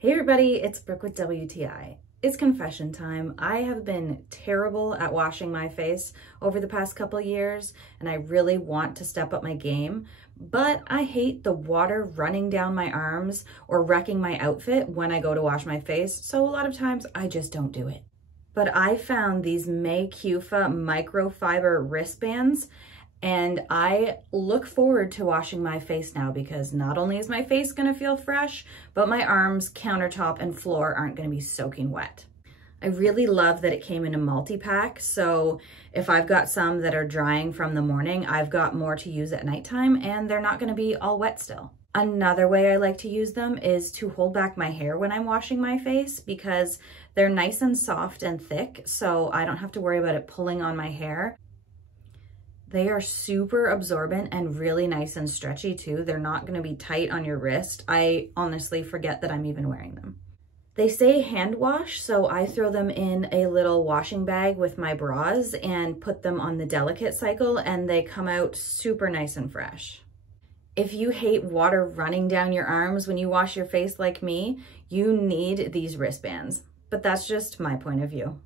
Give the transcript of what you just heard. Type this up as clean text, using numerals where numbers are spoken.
Hey everybody, it's Brooke with WTI. It's confession time. I have been terrible at washing my face over the past couple years, and I really want to step up my game, but I hate the water running down my arms or wrecking my outfit when I go to wash my face, so a lot of times I just don't do it. But I found these Maiqufa microfiber wristbands, and I look forward to washing my face now because not only is my face gonna feel fresh, but my arms, countertop, and floor aren't gonna be soaking wet. I really love that it came in a multi-pack, so if I've got some that are drying from the morning, I've got more to use at nighttime and they're not gonna be all wet still. Another way I like to use them is to hold back my hair when I'm washing my face because they're nice and soft and thick, so I don't have to worry about it pulling on my hair. They are super absorbent and really nice and stretchy too. They're not gonna be tight on your wrist. I honestly forget that I'm even wearing them. They say hand wash, so I throw them in a little washing bag with my bras and put them on the delicate cycle, and they come out super nice and fresh. If you hate water running down your arms when you wash your face like me, you need these wristbands. But that's just my point of view.